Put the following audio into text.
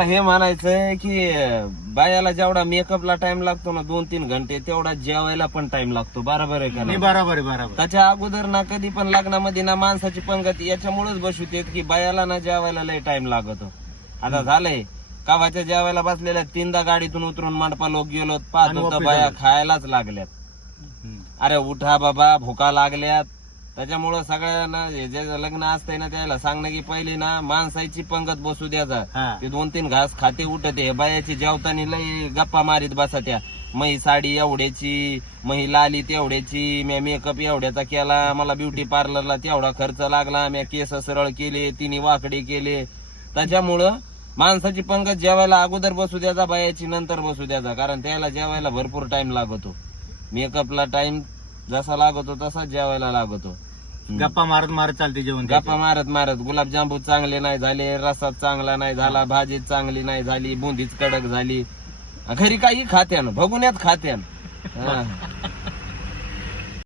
हे म्हणायचंय की बायाला जेवढा मेकअपला टाइम लागतो ना 2-3 घंटे, तेवढा जेवायला पण टाइम लागतो. बरोबर आहे का नाही? नाही? बरोबर आहे, बरोबर. त्याच्या अगोदर ना कधी पण लग्नामध्ये ना माणसाची पंगती याच्यामुळेच बसवत की बायाला ना जेवायला लय टाइम लागतो. आता झालंय कावाच्या जेवायला बसलेल्या 3दा गाडीतून उतरून मंडपा लोक गेलो, पाहत आणि होतं वापस बाया आलो. खायलाच लागल्यात. अरे उठा बाबा, भुका लागल्यात. त्याच्यामुळं सगळ्यांना जे लग्न असतंय ना त्याला सांगणं की पहिली ना माणसाची पंगत बसू द्याचा. हा. ते 2-3 घास खाते उठते. हे बायाची जेवतानी लय गप्पा मारीत बसत्या. मही साडी एवढ्याची, मही लाली तेवढ्याची, मी मेकअप एवढ्याचा केला, मला ब्युटी पार्लरला तेवढा खर्च लागला, मी केस सरळ केले, तिने वाकडे केले. त्याच्यामुळं माणसाची पंगत जेवायला अगोदर बसू द्याचा, बायाची नंतर बसू द्याचा. कारण त्याला जेवायला भरपूर टाइम लागतो. मेकअपला टाइम जसा लागतो तसा जेवायला लागतो. गप्पा मारत मारत चालते जेवण. गप्पा मारत मारत गुलाबजांबू चांगले नाही झाले, रसा चांगला नाही झाला, भाजी चांगली नाही झाली, बुंदीच कडक झाली. घरी काही खात्यान, भगुन्यात खात्यान.